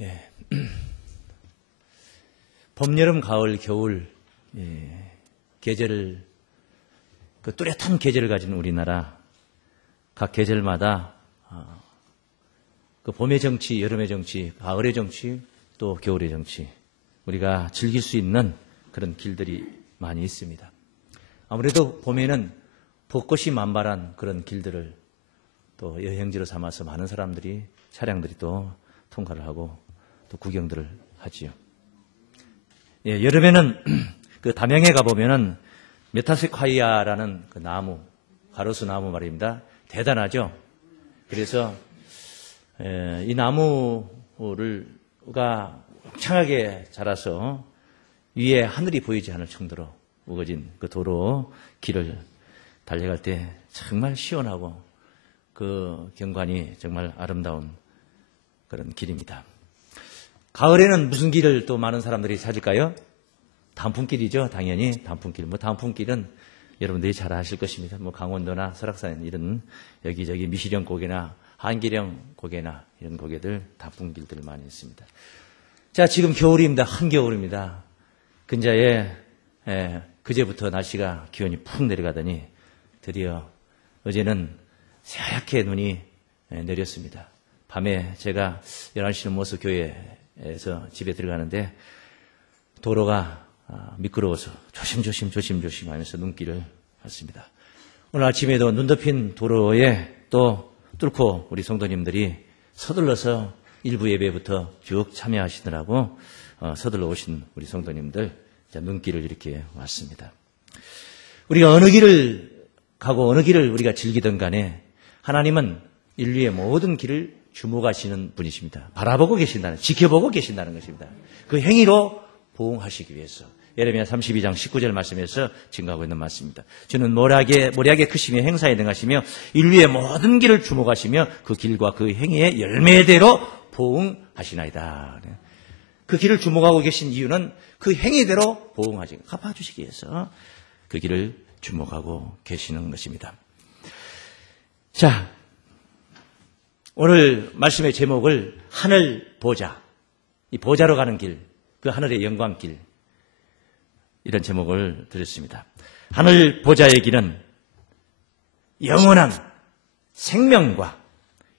예. 봄, 여름, 가을, 겨울, 계절을, 그 뚜렷한 계절을 가진 우리나라, 각 계절마다, 그 봄의 정치, 여름의 정치, 가을의 정치, 또 겨울의 정치, 우리가 즐길 수 있는 그런 길들이 많이 있습니다. 아무래도 봄에는 벚꽃이 만발한 그런 길들을 또 여행지로 삼아서 많은 사람들이, 차량들이 또 통과를 하고 또 구경들을 하지요. 예, 여름에는 그 담양에 가보면은 메타세콰이아라는 그 나무, 가로수 나무 말입니다. 대단하죠? 그래서 이 나무가 창하게 자라서 위에 하늘이 보이지 않을 정도로 우거진 그 도로 길을 달려갈 때 정말 시원하고 그 경관이 정말 아름다운 그런 길입니다. 가을에는 무슨 길을 또 많은 사람들이 찾을까요? 단풍길이죠. 당연히 단풍길. 단풍길은 여러분들이 잘 아실 것입니다. 강원도나 설악산 이런 여기저기 미시령 고개나 한기령 고개나 이런 고개들 단풍길들 많이 있습니다. 자, 지금 겨울입니다. 한겨울입니다. 근자에 그제부터 날씨가 기온이 푹 내려가더니 드디어 어제는 새하얗게 눈이 내렸습니다. 밤에 제가 11시는 모여서 교회에서 집에 들어가는데 도로가 미끄러워서 조심조심 하면서 눈길을 했습니다. 오늘 아침에도 눈 덮인 도로에 또 뚫고 우리 성도님들이 서둘러서 일부 예배부터 쭉 참여하시느라고 서둘러 오신 우리 성도님들 눈길을 이렇게 왔습니다. 우리가 어느 길을 가고 어느 길을 우리가 즐기든 간에 하나님은 인류의 모든 길을 주목하시는 분이십니다. 바라보고 계신다는, 지켜보고 계신다는 것입니다. 그 행위로 보응하시기 위해서. 예레미야 32장 19절 말씀에서 증거하고 있는 말씀입니다. 주는 모략의 크시며 행사에 능하시며 인류의 모든 길을 주목하시며 그 길과 그 행위의 열매대로 보응하시나이다. 그 길을 주목하고 계신 이유는 그 행위대로 보응하시고 갚아주시기 위해서 그 길을 주목하고 계시는 것입니다. 자, 오늘 말씀의 제목을 하늘 보좌, 이 보좌로 가는 길, 그 하늘의 영광길, 이런 제목을 드렸습니다. 하늘 보좌의 길은 영원한 생명과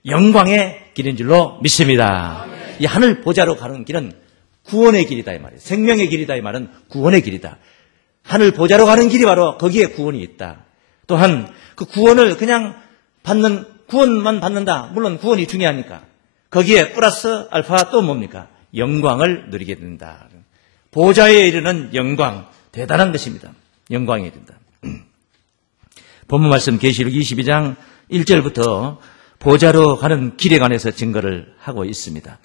영광의 길인 줄로 믿습니다. 이 하늘 보좌로 가는 길은 구원의 길이다 이 말이에요. 생명의 길이다 이 말은 구원의 길이다. 하늘 보좌로 가는 길이 바로 거기에 구원이 있다. 또한 그 구원을 그냥 구원만 받는다. 물론 구원이 중요하니까. 거기에 플러스 알파 또 뭡니까? 영광을 누리게 된다. 보좌에 이르는 영광, 대단한 것입니다. 영광에 이른다. 본문 말씀 계시록 22장 1절부터 보좌로 가는 길에 관해서 증거를 하고 있습니다.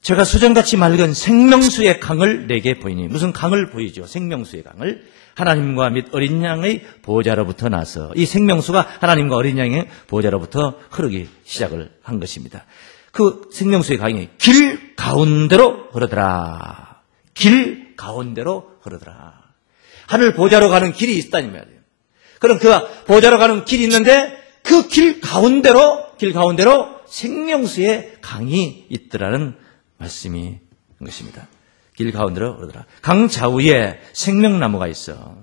제가 수정같이 맑은 생명수의 강을 내게 보이니, 무슨 강을 보이죠? 생명수의 강을. 하나님과 및 어린 양의 보좌로부터 나서 이 생명수가 하나님과 어린 양의 보좌로부터 흐르기 시작을 한 것입니다. 그 생명수의 강이 길 가운데로 흐르더라. 길 가운데로 흐르더라. 하늘 보좌로 가는 길이 있다는 말이에요. 그럼 그 보좌로 가는 길이 있는데 그 길 가운데로 생명수의 강이 있더라는 말씀이 것입니다. 길 가운데로 흐르더라. 강 좌우에 생명나무가 있어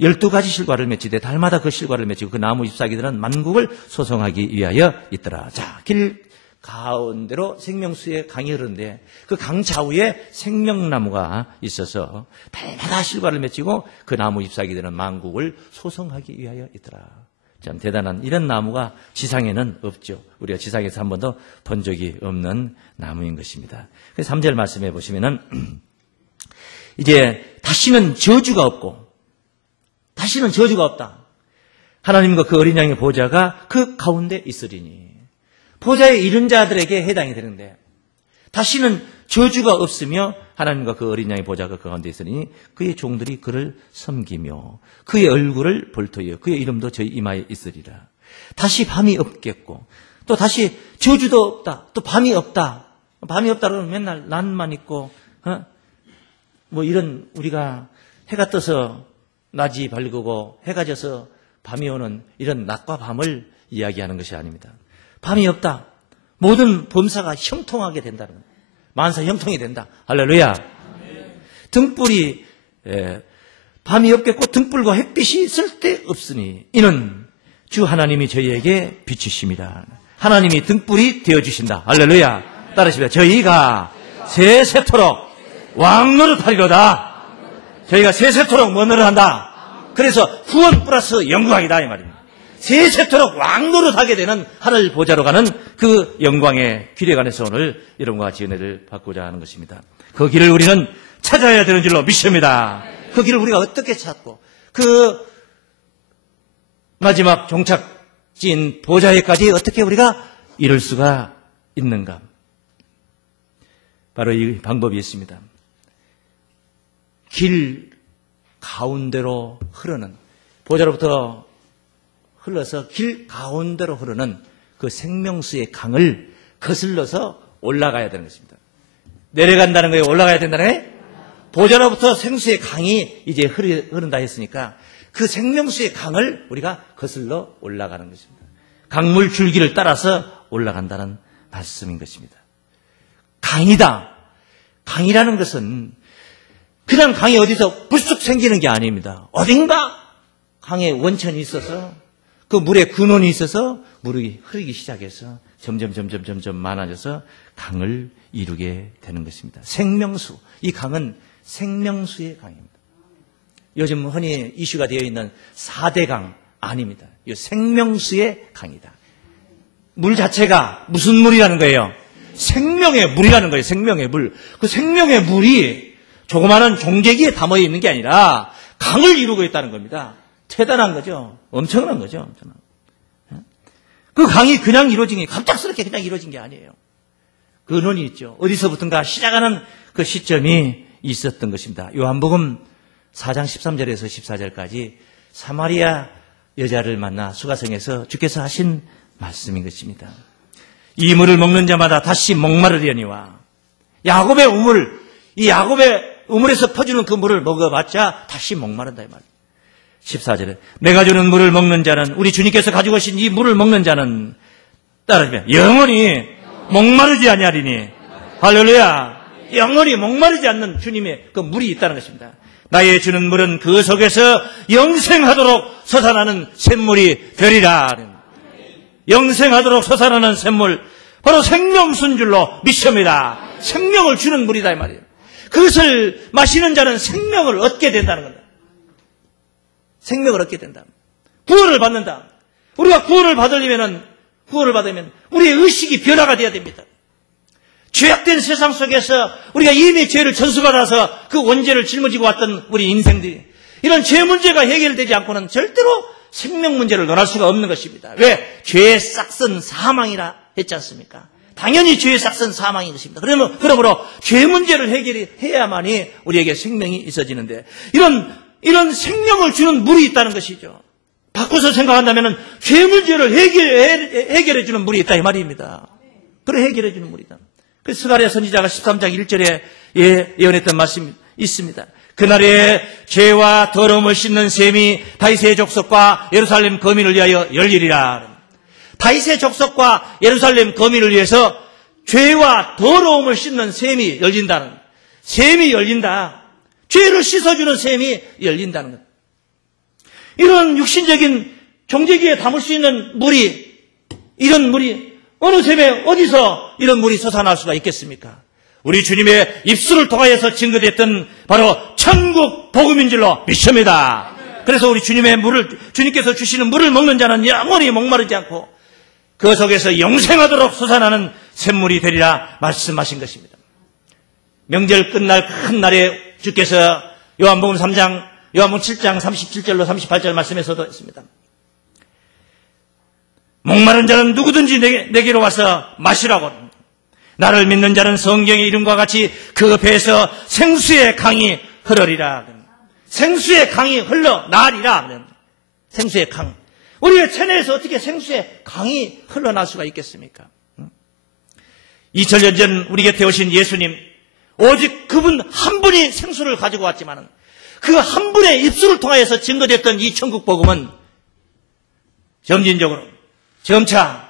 12가지 실과를 맺히되 달마다 그 실과를 맺히고 그 나무 잎사귀들은 만국을 소송하기 위하여 있더라. 자, 길 가운데로 생명수의 강이 흐르는데 그 강 좌우에 생명나무가 있어서 달마다 실과를 맺히고 그 나무 잎사귀들은 만국을 소송하기 위하여 있더라. 참 대단한 이런 나무가 지상에는 없죠. 우리가 지상에서 한 번도 본 적이 없는 나무인 것입니다. 3절 말씀해 보시면은 이제 다시는 저주가 없다. 하나님과 그 어린 양의 보좌가 그 가운데 있으리니. 보좌에 이른 자들에게 해당이 되는데 다시는 저주가 없으며 하나님과 그 어린 양의 보좌가 그 가운데 있으니 그의 종들이 그를 섬기며 그의 얼굴을 볼터이어 그의 이름도 저희 이마에 있으리라. 다시 밤이 없겠고 또 다시 저주도 없다. 또 밤이 없다. 밤이 없다 그러면 맨날 낮만 있고 이런 우리가 해가 떠서 낮이 밝고 해가 져서 밤이 오는 이런 낮과 밤을 이야기하는 것이 아닙니다. 밤이 없다. 모든 범사가 형통하게 된다는 거예요. 만사 형통이 된다. 할렐루야. 등불이 밤이 없겠고 등불과 햇빛이 쓸데없으니 이는 주 하나님이 저희에게 비추십니다. 하나님이 등불이 되어주신다. 할렐루야. 따르십니다. 저희가 세세토록 왕노릇하리로다. 저희가 세세토록 뭐 노릇한다? 그래서 구원 플러스 영광이다 이 말입니다. 세세토록 왕노릇하게 되는 하늘 보좌로 가는 그 영광의 길에 관해서 오늘 여러분과 같이 은혜를 받고자 하는 것입니다. 그 길을 우리는 찾아야 되는 줄로 믿습니다. 그 길을 우리가 어떻게 찾고 그 마지막 종착지인 보좌에까지 어떻게 우리가 이룰 수가 있는가? 바로 이 방법이 있습니다. 길 가운데로 흐르는, 보좌로부터 흘러서 길 가운데로 흐르는 그 생명수의 강을 거슬러서 올라가야 되는 것입니다. 내려간다는 거예요? 올라가야 된다는 거예요? 보좌로부터 생수의 강이 이제 흐른다 했으니까 그 생명수의 강을 우리가 거슬러 올라가는 것입니다. 강물 줄기를 따라서 올라간다는 말씀인 것입니다. 강이다. 강이라는 것은 그냥 강이 어디서 불쑥 생기는 게 아닙니다. 어딘가 강에 원천이 있어서 그 물에 근원이 있어서 물이 흐르기 시작해서 점점 많아져서 강을 이루게 되는 것입니다. 생명수. 이 강은 생명수의 강입니다. 요즘 흔히 이슈가 되어 있는 4대 강 아닙니다. 이 생명수의 강이다. 물 자체가 무슨 물이라는 거예요? 생명의 물이라는 거예요. 생명의 물. 그 생명의 물이 조그마한 종개기에 담아 있는 게 아니라 강을 이루고 있다는 겁니다. 대단한 거죠. 엄청난 거죠. 엄청난. 그 강이 그냥 이루어진 게 갑작스럽게 그냥 이루어진 게 아니에요. 근원이 있죠. 어디서부턴가 시작하는 그 시점이 있었던 것입니다. 요한복음 4장 13절에서 14절까지 사마리아 여자를 만나 수가성에서 주께서 하신 말씀인 것입니다. 이 물을 먹는 자마다 다시 목마르려니와 야곱의 우물, 이 야곱의 우물에서 퍼주는 그 물을 먹어봤자 다시 목마른다 이 말이에요. 14절에 내가 주는 물을 먹는 자는, 우리 주님께서 가지고 오신 이 물을 먹는 자는 따르면 영원히 목마르지 아니하리니. 할렐루야. 영원히 목마르지 않는 주님의 그 물이 있다는 것입니다. 나의 주는 물은 그 속에서 영생하도록 솟아나는 샘물이 되리라. 영생하도록 솟아나는 샘물, 바로 생명수인 줄로 믿습니다. 생명을 주는 물이다 이 말이에요. 그것을 마시는 자는 생명을 얻게 된다는 겁니다. 생명을 얻게 된다. 구원을 받는다. 우리가 구원을 받으면 우리의 의식이 변화가 되어야 됩니다. 죄악된 세상 속에서 우리가 이미 죄를 전수받아서 그 원죄를 짊어지고 왔던 우리 인생들이 이런 죄 문제가 해결되지 않고는 절대로 생명 문제를 논할 수가 없는 것입니다. 왜? 죄의 싹은 사망이라 했지 않습니까? 당연히 죄의 싹은 사망인 것입니다. 그러므로 죄 문제를 해결해야만이 우리에게 생명이 있어지는데 이런 생명을 주는 물이 있다는 것이죠. 바꿔서 생각한다면 죄 문제를 해결해 주는 물이 있다 이 말입니다. 그래 해결해 주는 물이다. 그래서 스가랴 선지자가 13장 1절에 예언했던 말씀이 있습니다. 그날에 죄와 더러움을 씻는 샘이 다윗의 족속과 예루살렘 거민을 위하여 열리리라. 다윗의 족속과 예루살렘 거민을 위해서 죄와 더러움을 씻는 샘이 열린다는, 샘이 열린다. 죄를 씻어주는 샘이 열린다는 것. 이런 육신적인 종제기에 담을 수 있는 물이, 이런 물이 어느 샘에 어디서 이런 물이 솟아날 수가 있겠습니까? 우리 주님의 입술을 통하여서 증거됐던 바로 천국 복음인 줄로 믿습니다. 그래서 우리 주님께서 주시는 물을 먹는 자는 영원히 목마르지 않고 그 속에서 영생하도록 솟아나는 샘물이 되리라 말씀하신 것입니다. 명절 끝날 큰 날에 주께서 요한복음 7장 37절로 38절 말씀에서도 했습니다. 목마른 자는 누구든지 내게로 와서 마시라고. 나를 믿는 자는 성경의 이름과 같이 그 배에서 생수의 강이 흐르리라. 생수의 강이 흘러나리라. 생수의 강. 우리의 체내에서 어떻게 생수의 강이 흘러날 수가 있겠습니까? 2000년 전 우리 곁에 오신 예수님, 오직 그분 한 분이 생수를 가지고 왔지만 그 한 분의 입술을 통하여서 증거됐던 이 천국 복음은 점진적으로 점차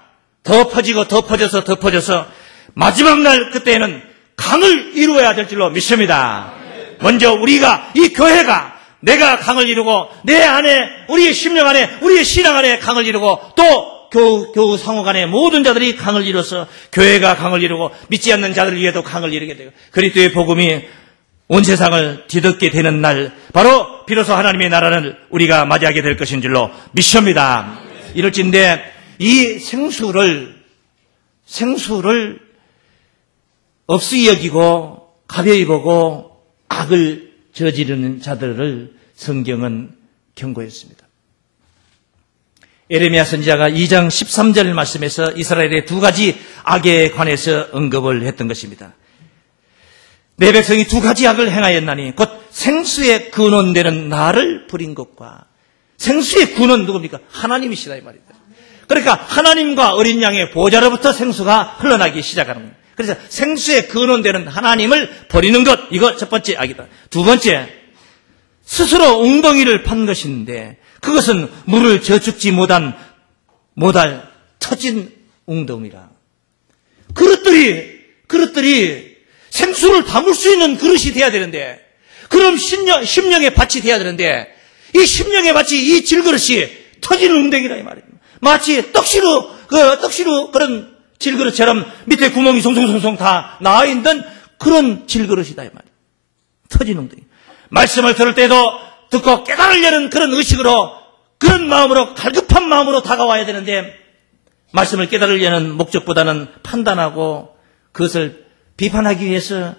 더 퍼지고 더 퍼져서 마지막 날 그때는 강을 이루어야 될 줄로 믿습니다. 먼저 우리가, 이 교회가, 내가 강을 이루고 내 안에, 우리의 심령 안에, 우리의 신앙 안에 강을 이루고 또 교우 상호 간의 모든 자들이 강을 이뤄서 교회가 강을 이루고 믿지 않는 자들을 위해도 강을 이루게 되고 그리스도의 복음이 온 세상을 뒤덮게 되는 날, 바로 비로소 하나님의 나라를 우리가 맞이하게 될 것인 줄로 믿습니다. 이럴진데 이 생수를 없이 여기고 가벼이 보고 악을 저지르는 자들을 성경은 경고했습니다. 예레미야 선지자가 2장 13절 말씀에서 이스라엘의 두 가지 악에 관해서 언급을 했던 것입니다. 내 백성이 두 가지 악을 행하였나니 곧 생수의 근원되는 나를 버린 것과, 생수의 근원 누굽니까? 하나님이시다 이 말입니다. 그러니까 하나님과 어린 양의 보좌로부터 생수가 흘러나기 시작하는 겁니다. 그래서 생수의 근원되는 하나님을 버리는 것, 이거 첫 번째 악이다. 두 번째, 스스로 웅덩이를 판 것인데 그것은 물을 저축지 못할 터진 웅덩이라. 그릇들이 생수를 담을 수 있는 그릇이 돼야 되는데, 그럼 심령의 밭이 돼야 되는데, 이 심령의 밭이, 이 질그릇이 터진 웅덩이라 이 말입니다. 마치 떡시루 그런 질그릇처럼 밑에 구멍이 송송송송 다 나와 있는 그런 질그릇이다 이 말이에요. 터진 웅덩이. 말씀을 들을 때도 듣고 깨달으려는 그런 의식으로, 그런 마음으로, 갈급한 마음으로 다가와야 되는데, 말씀을 깨달으려는 목적보다는 판단하고 그것을 비판하기 위해서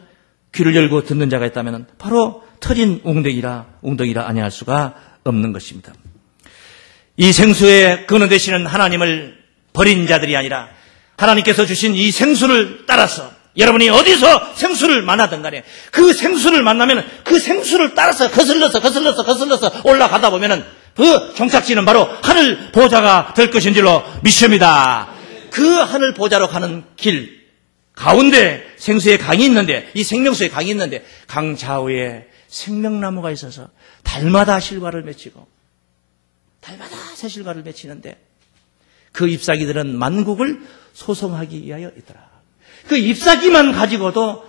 귀를 열고 듣는 자가 있다면 바로 터진 웅덩이라 아니할 수가 없는 것입니다. 이 생수의 근원 되시는 하나님을 버린 자들이 아니라 하나님께서 주신 이 생수를 따라서, 여러분이 어디서 생수를 만나든 간에 그 생수를 만나면 그 생수를 따라서 거슬러서 올라가다 보면은 그 종착지는 바로 하늘 보좌가 될 것인 줄로 믿습니다. 그 하늘 보좌로 가는 길 가운데 생수의 강이 있는데, 이 생명수의 강이 있는데, 강 좌우에 생명나무가 있어서 달마다 실과를 맺히고 달마다 새 실과를 맺히는데, 그 잎사귀들은 만국을 소송하기 위하여 있더라. 그 잎사귀만 가지고도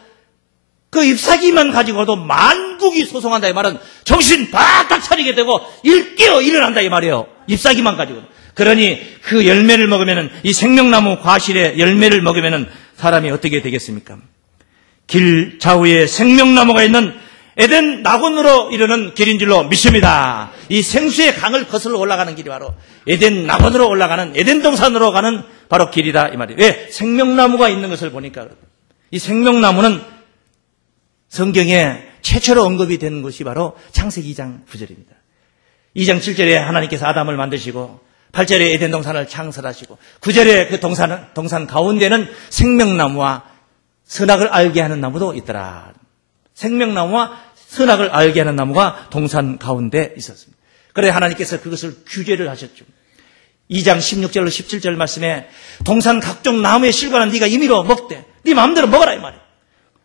만국이 소송한다 이 말은 정신 바짝 차리게 되고 일깨어 일어난다 이 말이에요. 잎사귀만 가지고. 그러니 그 열매를 먹으면은, 이 생명나무 과실의 열매를 먹으면은 사람이 어떻게 되겠습니까? 길 좌우에 생명나무가 있는 에덴 낙원으로 이르는 길인 줄로 믿습니다. 이 생수의 강을 거슬러 올라가는 길이 바로 에덴 낙원으로 올라가는, 에덴 동산으로 가는 바로 길이다 이 말이에요. 왜? 생명나무가 있는 것을 보니까. 이 생명나무는 성경에 최초로 언급이 되는 것이 바로 창세기 2장 9절입니다. 2장 7절에 하나님께서 아담을 만드시고 8절에 에덴 동산을 창설하시고 9절에 그 동산 가운데는 생명나무와 선악을 알게 하는 나무도 있더라. 생명나무와 선악을 알게 하는 나무가 동산 가운데 있었습니다. 그래서 하나님께서 그것을 규제를 하셨죠. 2장 16절로 17절 말씀에 동산 각종 나무의 실과는 네가 임의로 먹되 네 마음대로 먹어라 이 말이에요.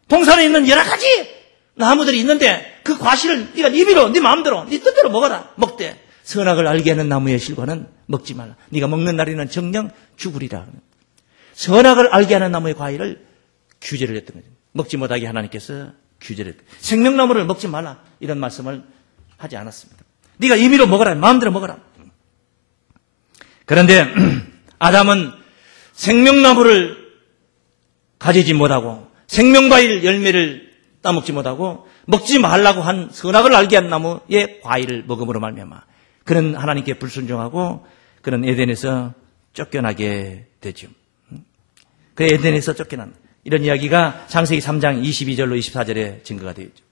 동산에 있는 여러 가지 나무들이 있는데 그 과실을 네가 임의로 네 마음대로 네 뜻대로 먹어라. 먹되 선악을 알게 하는 나무의 실과는 먹지 말라. 네가 먹는 날에는 정녕 죽으리라. 선악을 알게 하는 나무의 과일을 규제를 했던 거죠. 먹지 못하게 하나님께서 규제를 했던 거죠. 생명나무를 먹지 말라 이런 말씀을 하지 않았습니다. 네가 임의로 먹어라. 마음대로 먹어라. 그런데 아담은 생명나무를 가지지 못하고 생명과일 열매를 따먹지 못하고 먹지 말라고 한 선악을 알게 한 나무의 과일을 먹음으로 말미암아 그는 하나님께 불순종하고 그는 에덴에서 쫓겨나게 되죠. 그 에덴에서 쫓겨난 이런 이야기가 창세기 3장 22절로 24절에 증거가 되어 있죠.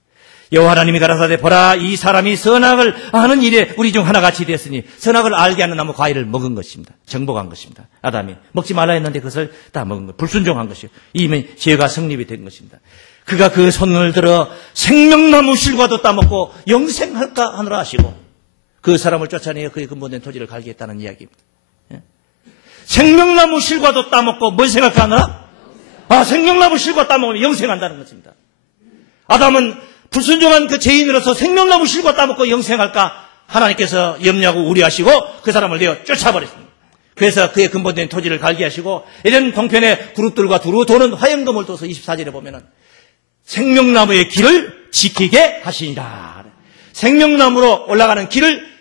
여호와 하나님이 가라사대 보라 이 사람이 선악을 아는 일에 우리 중 하나같이 되었으니 선악을 알게 하는 나무 과일을 먹은 것입니다. 정복한 것입니다. 아담이 먹지 말라 했는데 그것을 다 먹은 것, 불순종한 것이요. 이미 죄가 성립이 된 것입니다. 그가 그 손을 들어 생명나무 실과도 따먹고 영생할까 하느라 하시고 그 사람을 쫓아내어 그의 근본된 토지를 갈게 했다는 이야기입니다. 생명나무 실과도 따먹고 뭘 생각하느라? 생명나무 실과 따먹으면 영생한다는 것입니다. 아담은 불순종한 그 죄인으로서 생명나무 실과 따먹고 영생할까 하나님께서 염려하고 우려하시고 그 사람을 내어 쫓아버렸습니다. 그래서 그의 근본된 토지를 갈게 하시고 에덴 동편에 그룹들과 두루 도는 화염검을 둬서 24절에 보면은 생명나무의 길을 지키게 하시니라. 생명나무로 올라가는 길을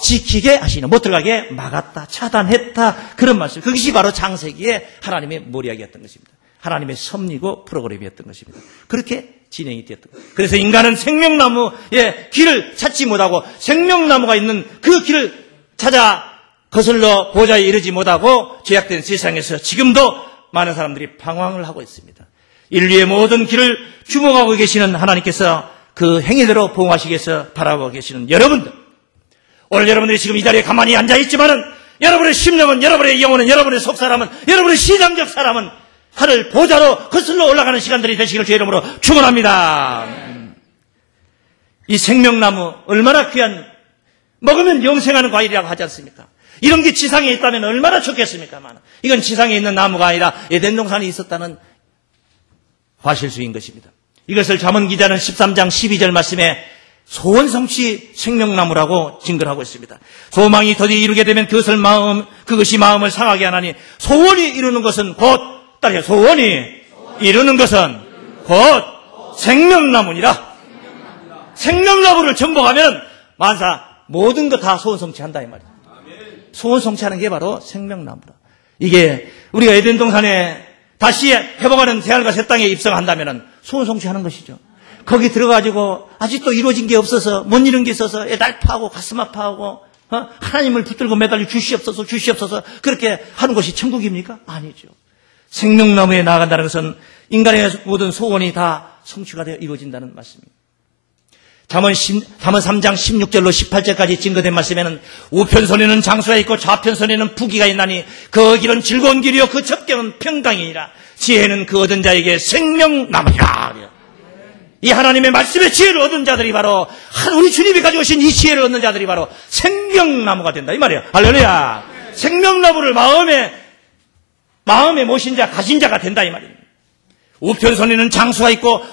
지키게 하시니라. 못 들어가게 막았다, 차단했다, 그런 말씀. 그것이 바로 창세기의 하나님의 머리약이었던 것입니다. 하나님의 섭리고 프로그램이었던 것입니다. 그렇게 진행이 되었던 거예요. 그래서 인간은 생명나무의 길을 찾지 못하고 생명나무가 있는 그 길을 찾아 거슬러 보좌에 이르지 못하고 죄악된 세상에서 지금도 많은 사람들이 방황을 하고 있습니다. 인류의 모든 길을 주목하고 계시는 하나님께서 그 행위대로 보호하시기 위해서 바라보고 계시는 여러분들, 오늘 여러분들이 지금 이 자리에 가만히 앉아있지만은 여러분의 심령은, 여러분의 영혼은, 여러분의 속사람은, 여러분의 신앙적 사람은 하늘 보좌로 거슬러 올라가는 시간들이 되시길 주의 이름으로 축원합니다. 이 생명나무 얼마나 귀한, 먹으면 영생하는 과일이라고 하지 않습니까? 이런 게 지상에 있다면 얼마나 좋겠습니까? 이건 지상에 있는 나무가 아니라 에덴 동산에 있었다는 과실수인 것입니다. 이것을 잠언 기자는 13장 12절 말씀에 소원성취 생명나무라고 증거를 하고 있습니다. 소망이 더디 이루게 되면 그것이 마음을 상하게 하나니 소원이 이루는 것은 곧, 따라해, 소원이 이루는 것은 곧 생명나무니라. 생명나무를 정복하면 만사 모든 거 다 소원성취한다 이 말이에요. 소원성취하는 게 바로 생명나무다. 이게 우리가 에덴 동산에 다시 회복하는 새하늘과 새 땅에 입성한다면 소원성취하는 것이죠. 거기 들어가지고 아직도 이루어진 게 없어서, 못 이룬 게 있어서 애달파하고 가슴 아파하고 하나님을 붙들고 매달려 주시옵소서 주시옵소서 그렇게 하는 것이 천국입니까? 아니죠. 생명나무에 나아간다는 것은 인간의 모든 소원이 다 성취가 되어 이루어진다는 말씀입니다. 잠언 3장 16절로 18절까지 증거된 말씀에는 우편선에는 장수가 있고 좌편선에는 부귀가 있나니 그 길은 즐거운 길이요 그 접경은 평강이니라. 지혜는 그 얻은 자에게 생명나무니라. 이 하나님의 말씀의 지혜를 얻은 자들이 바로 우리 주님이 가지고 오신 이 지혜를 얻는 자들이 바로 생명나무가 된다 이 말이에요. 할렐루야. 생명나무를 마음에 모신 자, 가진 자가 된다 이 말입니다. 우편선에는 장수가 있고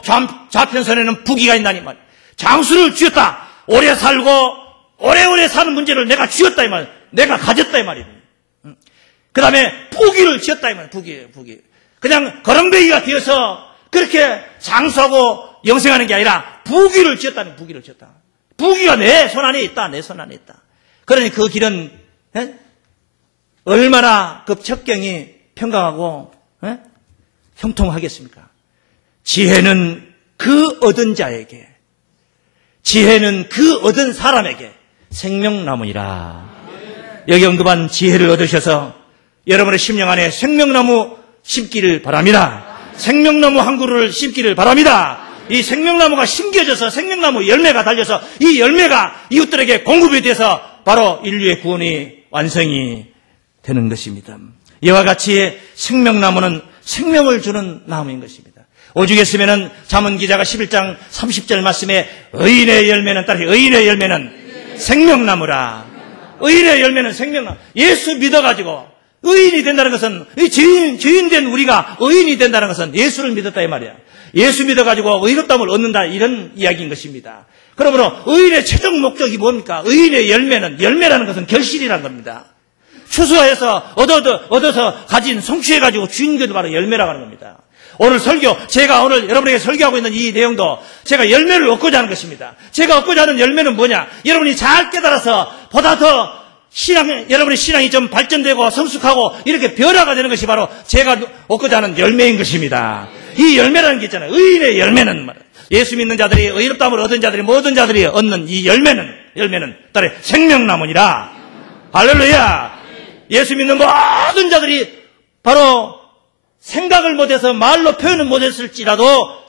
좌편선에는 부귀가 있나니 말이에요. 장수를 쥐었다. 오래 살고 오래오래 사는 문제를 내가 쥐었다 이 말. 내가 가졌다 이 말이에요. 그 다음에 부귀를 쥐었다 이 말이에요. 부귀. 그냥 거렁뱅이가 되어서 그렇게 장수하고 영생하는 게 아니라 부귀를 쥐었다는 부귀를 쥐었다. 부귀가 내 손 안에 있다. 내 손 안에 있다. 그러니 그 길은 얼마나 그 첩경이 평강하고 형통하겠습니까? 지혜는 그 얻은 자에게, 지혜는 그 얻은 사람에게 생명나무이라. 여기 언급한 지혜를 얻으셔서 여러분의 심령 안에 생명나무 심기를 바랍니다. 생명나무 한 그루를 심기를 바랍니다. 이 생명나무가 심겨져서 생명나무 열매가 달려서 이 열매가 이웃들에게 공급이 돼서 바로 인류의 구원이 완성이 되는 것입니다. 이와 같이 생명나무는 생명을 주는 나무인 것입니다. 오죽 했으면은 잠언 기자가 11장 30절 말씀에 의인의 열매는 의인의 열매는 생명나무라. 의인의 열매는 생명나무. 예수 믿어가지고 의인이 된다는 것은 죄인 된 우리가 의인이 된다는 것은 예수를 믿었다 이 말이야. 예수 믿어가지고 의롭다함을 얻는다 이런 이야기인 것입니다. 그러므로 의인의 최종 목적이 뭡니까? 의인의 열매라는 것은 결실이라는 겁니다. 추수해서 얻어서 가진 성취해가지고 주인 것도 바로 열매라고 하는 겁니다. 오늘 설교, 제가 오늘 여러분에게 설교하고 있는 이 내용도 제가 열매를 얻고자 하는 것입니다. 제가 얻고자 하는 열매는 뭐냐? 여러분이 잘 깨달아서 보다 더 여러분의 신앙이 좀 발전되고 성숙하고 이렇게 변화가 되는 것이 바로 제가 얻고자 하는 열매인 것입니다. 이 열매라는 게 있잖아요. 의인의 열매는 말이에요. 예수 믿는 자들이, 의롭다함을 얻은 자들이, 모든 자들이 얻는 이 열매는 따로 생명나무니라. 할렐루야. 예수 믿는 모든 자들이 바로 생각을 못해서 말로 표현을 못했을지라도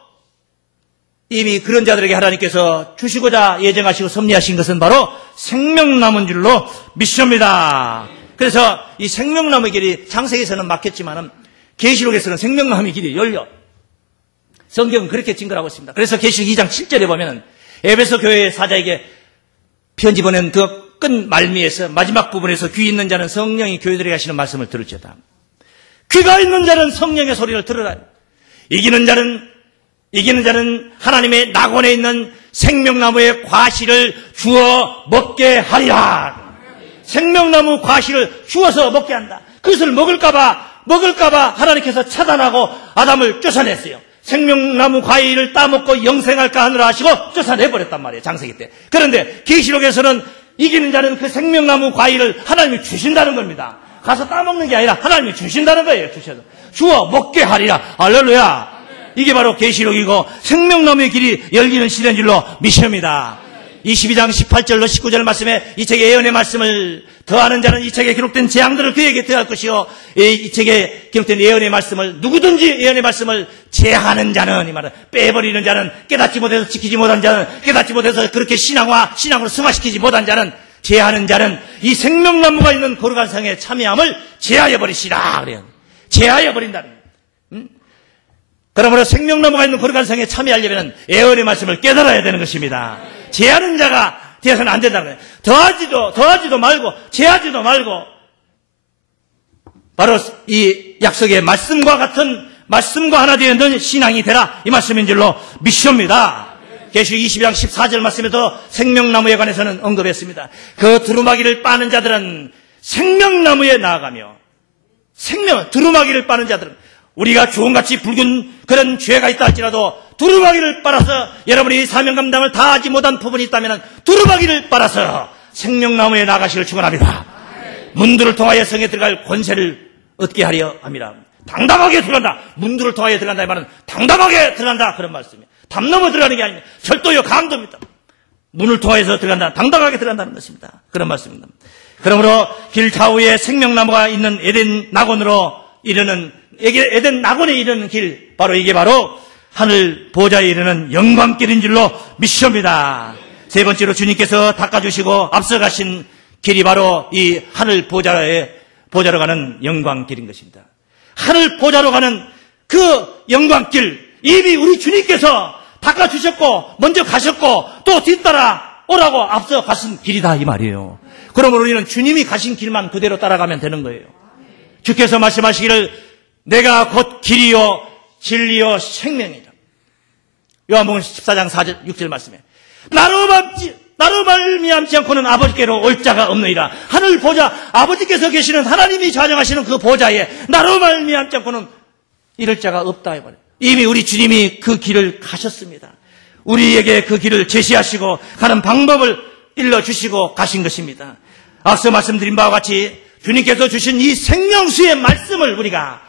이미 그런 자들에게 하나님께서 주시고자 예정하시고 섭리하신 것은 바로 생명나무인 줄로 믿습니다. 그래서 이 생명나무의 길이 창세기에서는 막혔지만은 계시록에서는 생명나무의 길이 열려. 성경은 그렇게 증거하고 있습니다. 그래서 계시록 2장 7절에 보면은 에베소 교회 사자에게 편지 보낸 그 끝 말미에서 마지막 부분에서 귀 있는 자는 성령이 교회들에게 하시는 말씀을 들을지어다. 귀가 있는 자는 성령의 소리를 들으라. 이기는 자는 하나님의 낙원에 있는 생명나무의 과실을 주어 먹게 하리라. 생명나무 과실을 주워서 먹게 한다. 그것을 먹을까봐 하나님께서 차단하고 아담을 쫓아냈어요. 생명나무 과일을 따먹고 영생할까 하느라 하시고 쫓아내버렸단 말이에요. 창세기 때. 그런데 계시록에서는 이기는 자는 그 생명나무 과일을 하나님이 주신다는 겁니다. 가서 따먹는 게 아니라 하나님이 주신다는 거예요. 주어 먹게 하리라. 할렐루야. 이게 바로 계시록이고 생명나무의 길이 열리는 시대인 줄로 믿습니다. 22장 18절로 19절 말씀에 이 책의 예언의 말씀을 더하는 자는 이 책에 기록된 재앙들을 그에게 더할 것이요, 이 책에 기록된 예언의 말씀을, 누구든지 예언의 말씀을 제하는 자는, 이 말은 빼버리는 자는, 깨닫지 못해서 지키지 못한 자는, 깨닫지 못해서 그렇게 신앙으로 승화시키지 못한 자는, 제하는 자는 이 생명나무가 있는 거룩한 성에 참여함을 제하여 버리시라 그래요. 제하여 버린다는 거예요. 그러므로 생명나무가 있는 거룩한 성에 참여하려면 예언의 말씀을 깨달아야 되는 것입니다. 제하는 자가 되어서는 안 된다는 거예요. 더하지도 말고 제하지도 말고 바로 이 약속의 말씀과 같은, 말씀과 하나 되어 있는 신앙이 되라, 이 말씀인 줄로 믿습니다. 계시록 22장 14절 말씀에도 생명나무에 관해서는 언급했습니다. 그 두루마기를 빠는 자들은 생명나무에 나아가며, 두루마기를 빠는 자들은, 우리가 주홍같이 붉은 그런 죄가 있다 할지라도 두루마기를 빨아서, 여러분이 사명 감당을 다 하지 못한 부분이 있다면 두루마기를 빨아서 생명나무에 나가시길 축원합니다. 문들을 통하여 성에 들어갈 권세를 얻게 하려 합니다. 당당하게 들어간다. 문들을 통하여 들어간다 이 말은 당당하게 들어간다 그런 말씀이에요. 담 넘어 들어가는 게 아닙니다. 철도요 강도입니다. 문을 통하여서 들어간다. 당당하게 들어간다는 것입니다. 그런 말씀입니다. 그러므로 길 좌우에 생명나무가 있는 에덴 낙원으로 이르는, 에덴 낙원에 이르는 길, 바로 이게 바로 하늘 보좌에 이르는 영광길인 줄로 믿습니다. 세 번째로 주님께서 닦아주시고 앞서가신 길이 바로 이 하늘 보좌로 가는 영광길인 것입니다. 하늘 보좌로 가는 그 영광길, 이미 우리 주님께서 닦아주셨고 먼저 가셨고 또 뒤따라 오라고 앞서 가신 길이다 이 말이에요. 그러므로 우리는 주님이 가신 길만 그대로 따라가면 되는 거예요. 주께서 말씀하시기를 내가 곧 길이요 진리요 생명이다. 요한복음 14장 4절 6절 말씀에 나로 말미암지 않고는 아버지께로 올 자가 없느니라. 하늘 보좌, 아버지께서 계시는, 하나님이 좌정하시는 그 보좌에 나로 말미암지 않고는 이럴 자가 없다. 이미 우리 주님이 그 길을 가셨습니다. 우리에게 그 길을 제시하시고 가는 방법을 일러주시고 가신 것입니다. 앞서 말씀드린 바와 같이 주님께서 주신 이 생명수의 말씀을 우리가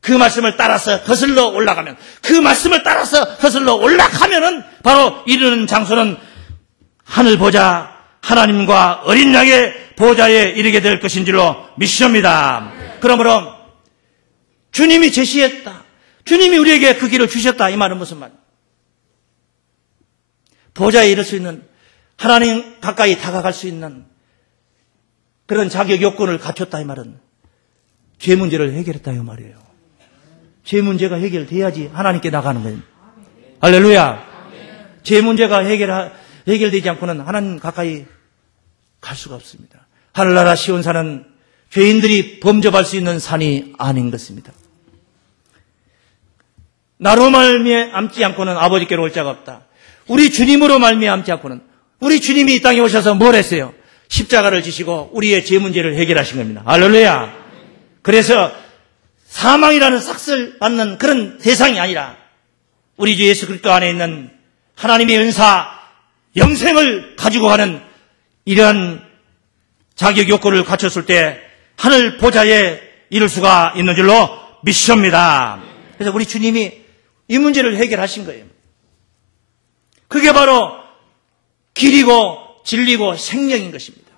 그 말씀을 따라서 거슬러 올라가면, 그 말씀을 따라서 거슬러 올라가면은 바로 이르는 장소는 하늘 보좌, 하나님과 어린 양의 보좌에 이르게 될 것인 줄로 믿습니다. 그러므로 주님이 제시했다, 주님이 우리에게 그 길을 주셨다, 이 말은 무슨 말이에요? 보좌에 이를 수 있는, 하나님 가까이 다가갈 수 있는 그런 자격 요건을 갖췄다 이 말은 죄 문제를 해결했다 이 말이에요. 죄 문제가 해결돼야지 하나님께 나가는 거예요. 할렐루야. 죄 문제가 해결되지 않고는 하나님 가까이 갈 수가 없습니다. 하늘나라 시온산은 죄인들이 범접할 수 있는 산이 아닌 것입니다. 나로 말미암지 않고는 아버지께로 올 자가 없다. 우리 주님으로 말미암지 않고는, 우리 주님이 이 땅에 오셔서 뭘 했어요? 십자가를 지시고 우리의 죄 문제를 해결하신 겁니다. 할렐루야. 그래서 사망이라는 삭슬 받는 그런 대상이 아니라 우리 주 예수 그리스도 안에 있는 하나님의 은사, 영생을 가지고 가는 이러한 자격 요건을 갖췄을 때 하늘 보좌에 이룰 수가 있는 줄로 믿습니다. 그래서 우리 주님이 이 문제를 해결하신 거예요. 그게 바로 길이고 진리고 생명인 것입니다.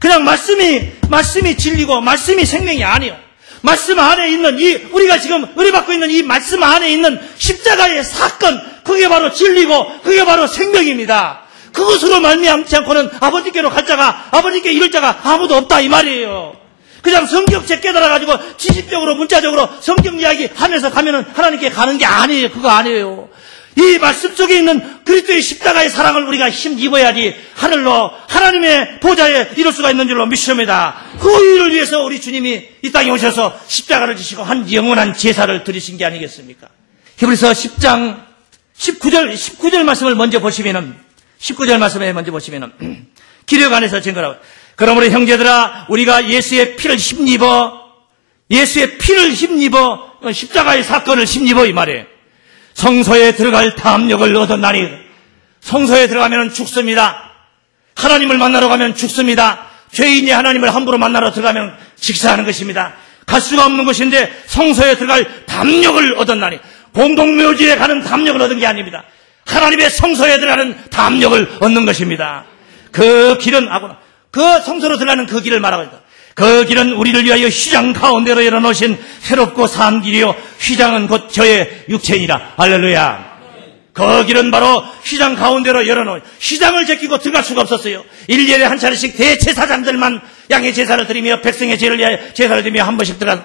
그냥 말씀이 진리고 말씀이 생명이 아니에요. 말씀 안에 있는 우리가 지금 은혜받고 있는 이 말씀 안에 있는 십자가의 사건, 그게 바로 진리고 그게 바로 생명입니다. 그것으로 말미암지 않고는 아버지께로 갈 자가, 아버지께 이룰 자가 아무도 없다 이 말이에요. 그냥 성경책 깨달아가지고 지식적으로 문자적으로 성경 이야기 하면서 가면은 하나님께 가는 게 아니에요. 그거 아니에요. 이 말씀 속에 있는 그리스도의 십자가의 사랑을 우리가 힘입어야지 하늘로 하나님의 보좌에 이룰 수가 있는 줄로 믿습니다. 그 일을 위해서 우리 주님이 이 땅에 오셔서 십자가를 지시고 한 영원한 제사를 드리신 게 아니겠습니까? 히브리서 10장 19절 말씀을 먼저 보시면은, 19절 말씀에 먼저 보시면은 기력 안에서 증거라고, 그러므로 형제들아, 우리가 예수의 피를 힘입어 십자가의 사건을 힘입어 이 말이에요. 성소에 들어갈 담력을 얻었나니, 성소에 들어가면 죽습니다. 하나님을 만나러 가면 죽습니다. 죄인이 하나님을 함부로 만나러 들어가면 직사하는 것입니다. 갈 수가 없는 것인데 성소에 들어갈 담력을 얻었나니, 공동묘지에 가는 담력을 얻은 게 아닙니다. 하나님의 성소에 들어가는 담력을 얻는 것입니다. 그 길은 그 성소로 들어가는 그 길을 말하고 있다. 그 길은 우리를 위하여 휘장 가운데로 열어놓으신 새롭고 산 길이요, 휘장은 곧 저의 육체니라. 할렐루야. 그 길은 바로 휘장 가운데로 열어놓은, 휘장을 제끼고 들어갈 수가 없었어요. 1년에 한 차례씩 대제사장들만 양의 제사를 드리며 백성의 죄를 위하여 제사를 드리며 한 번씩 들어간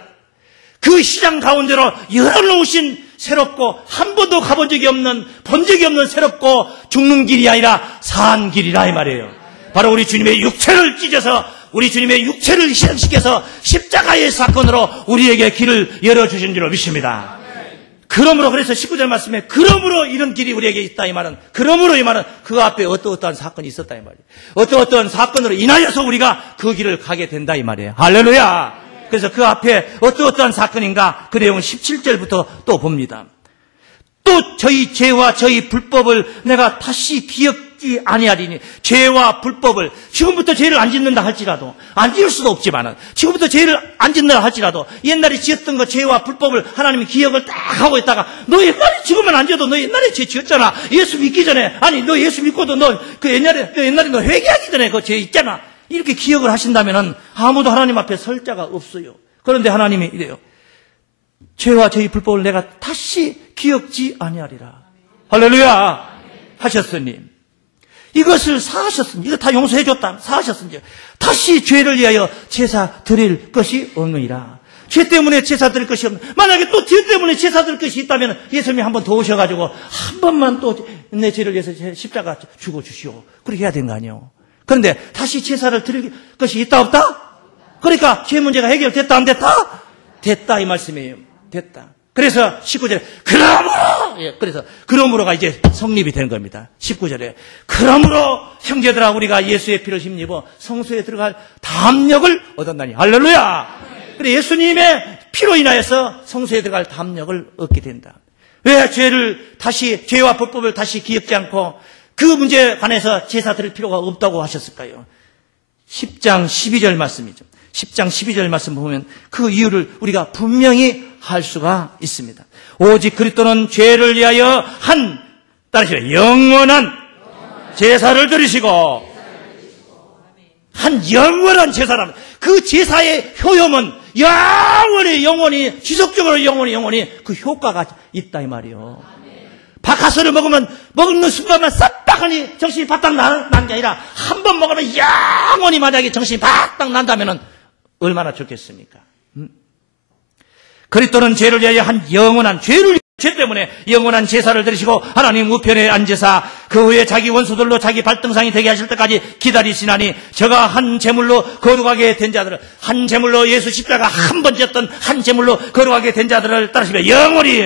그 휘장 가운데로 열어놓으신 새롭고 한 번도 가본 적이 없는, 본 적이 없는 새롭고 죽는 길이 아니라 산 길이라 이 말이에요. 바로 우리 주님의 육체를 찢어서, 우리 주님의 육체를 희생시켜서 십자가의 사건으로 우리에게 길을 열어주신 줄로 믿습니다. 그러므로, 그래서 19절 말씀에 그러므로 이런 길이 우리에게 있다 이 말은, 그러므로 이 말은 그 앞에 어떠어떠한 사건이 있었다 이 말이에요. 어떠어떠한 사건으로 인하여서 우리가 그 길을 가게 된다 이 말이에요. 할렐루야. 그래서 그 앞에 어떠어떠한 사건인가, 그 내용은 17절부터 또 봅니다. 또 저희 죄와 저희 불법을 내가 다시 기억지 아니하리니, 죄와 불법을, 지금부터 죄를 안 짓는다 할지라도, 안 지을 수도 없지만은 지금부터 죄를 안 짓는다 할지라도 옛날에 지었던 그 죄와 불법을 하나님이 기억을 딱 하고 있다가, 너 옛날에 지금은 안 지어도 너 옛날에 죄 지었잖아. 예수 믿기 전에, 아니 너 예수 믿고도 너 옛날에 너 회개하기 전에 그 죄 있잖아. 이렇게 기억을 하신다면은 아무도 하나님 앞에 설 자가 없어요. 그런데 하나님이 이래요. 죄와 저희 불법을 내가 다시 기억지 아니하리라. 할렐루야. 하셨으니, 이것을 사하셨으니, 이거 다 용서해 줬다. 사하셨으니 다시 죄를 위하여 제사 드릴 것이 없느니라. 죄 때문에 제사 드릴 것이 없는, 만약에 또 죄 때문에 제사 드릴 것이 있다면 예수님이 한 번 더 오셔가지고 한 번만 또 내 죄를 위해서 십자가 죽어주시오, 그렇게 해야 되는 거 아니에요. 그런데 다시 제사를 드릴 것이 있다 없다? 그러니까 죄 문제가 해결됐다 안 됐다? 됐다 이 말씀이에요. 됐다. 그래서 19절에 그러므로, 그래서 그러므로가 이제 성립이 되는 겁니다. 19절에 그러므로 형제들아, 우리가 예수의 피를 힘입어 성소에 들어갈 담력을 얻었나니. 할렐루야. 그래, 예수님의 피로 인하여서 성소에 들어갈 담력을 얻게 된다. 왜 죄와 불법을 다시 기억지 않고 그 문제에 관해서 제사 드릴 필요가 없다고 하셨을까요? 10장 12절 말씀이죠. 10장 12절 말씀 보면 그 이유를 우리가 분명히 할 수가 있습니다. 오직 그리스도는 죄를 위하여 따르시라, 영원한 제사를 드리시고, 한 영원한 제사랍니다. 그 제사의 효용은 영원히 지속적으로 영원히 그 효과가 있다 이 말이에요. 박하스를 먹는 순간만 싹딱하니 정신이 바짝 나는 게 아니라 한 번 먹으면 영원히, 만약에 정신이 바짝 난다면 얼마나 좋겠습니까? 그리스도는 죄를 위하여 죄 때문에 영원한 제사를 드리시고 하나님 우편에 앉으사 그 후에 자기 원수들로 자기 발등상이 되게 하실 때까지 기다리시나니, 저가 한 제물로 거룩하게 된 자들을, 한 제물로 예수 십자가 한 번 졌던 한 제물로 거룩하게 된 자들을 따르시며 영원히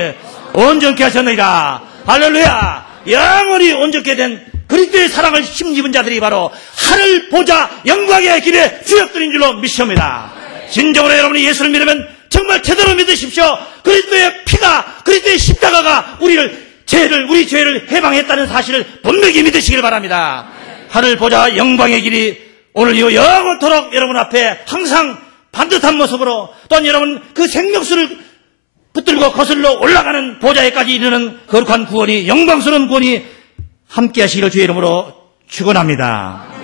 온전케 하셨느니라. 할렐루야. 영원히 온전케 된 그리스도의 사랑을 힘입은 자들이 바로 하늘 보좌 영광의 길에 주역들인 줄로 믿습니다. 진정으로 여러분이 예수를 믿으면 정말 제대로 믿으십시오. 그리스도의 십자가가 우리 죄를 해방했다는 사실을 분명히 믿으시길 바랍니다. 하늘 보좌 영광의 길이 오늘 이후 영원토록 여러분 앞에 항상 반듯한 모습으로, 또한 여러분 그 생명수를 붙들고 거슬러 올라가는 보좌에까지 이르는 거룩한 구원이, 영광스러운 구원이 함께 하시기를 주의 이름으로 축원합니다.